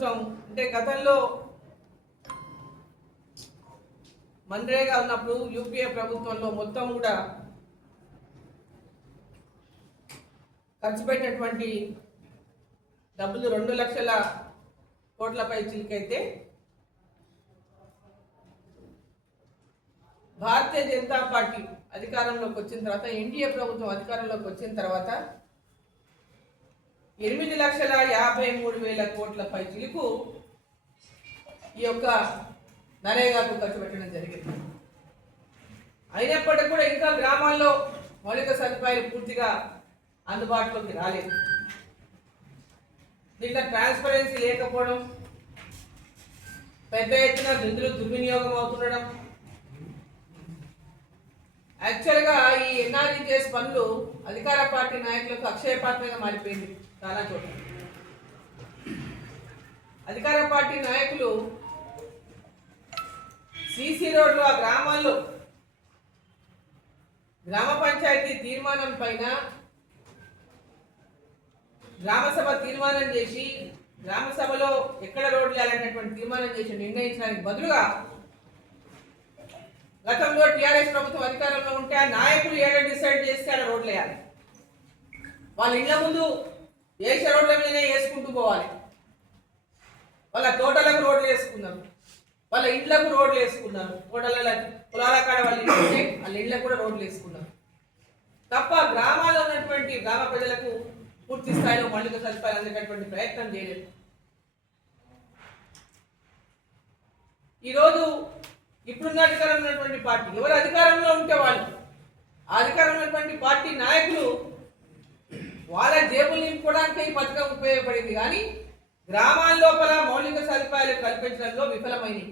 ప్రభుత్వం అంటే గతంలో మన్రేగా ఉన్నప్పుడు యూపీఏ ప్రభుత్వంలో మొత్తం కూడా ఖర్చు పెట్టినటువంటి డబ్బులు 2 లక్షల కోట్లపై చిలికైతే భారతీయ జనతా పార్టీ అధికారంలోకి వచ్చిన తర్వాత ఎన్డీఏ ప్రభుత్వం అధికారంలోకి వచ్చిన తర్వాత 8,53,000 కోట్లపై చిలుకు ఈ యొక్క నరేగాకు ఖర్చు పెట్టడం జరిగింది. అయినప్పటికీ కూడా ఇంకా గ్రామాల్లో మౌలిక సదుపాయాలు పూర్తిగా అందుబాటులోకి రాలేదు. దీంట్లో ట్రాన్స్పరెన్సీ లేకపోవడం, పెద్ద ఎత్తున నిధులు దుర్వినియోగం అవుతుండడం, యాక్చువల్గా ఈ ఎన్ఆర్ఈజీఎస్ పనులు అధికార పార్టీ నాయకులకు అక్షయపాత్రగా మారిపోయింది. చాలా చోట్ల అధికార పార్టీ నాయకులు సీసీ రోడ్లు ఆ గ్రామాల్లో గ్రామ పంచాయతీ తీర్మానం పైన గ్రామసభ తీర్మానం చేసి గ్రామసభలో ఎక్కడ రోడ్లు వేయాలనేటువంటి తీర్మానం చేసి నిర్ణయించడానికి బదులుగా గతంలో టీఆర్ఎస్ ప్రభుత్వం అధికారంలో ఉంటే ఆ నాయకులు ఏదో డిసైడ్ చేస్తే అలా రోడ్లు వేయాలి. వాళ్ళ ఇళ్ల ముందు వేసే రోడ్ల మీదనే వేసుకుంటూ పోవాలి. వాళ్ళ తోటలకు రోడ్లు వేసుకున్నారు, వాళ్ళ ఇండ్లకు రోడ్లు వేసుకున్నారు, పొలాల కాడ వాళ్ళ ఇండ్లకు కూడా రోడ్లు వేసుకున్నారు తప్ప గ్రామాల్లో ఉన్నటువంటి గ్రామ ప్రజలకు పూర్తి స్థాయిలో మౌలిక సదుపాయాలు అందేటటువంటి ప్రయత్నం చేయలేదు. ఈరోజు ఇప్పుడున్న అధికారంలో ఉన్నటువంటి పార్టీ ఎవరు అధికారంలో ఉంటే వాళ్ళు ఆ అధికారంలో ఉన్నటువంటి పార్టీ నాయకులు వాళ్ళ జేబులు నింపుకోవడానికి ఈ పథకం ఉపయోగపడింది, కానీ గ్రామాల లోపల మౌలిక సదుపాయాలు కల్పించడంలో విఫలమైంది.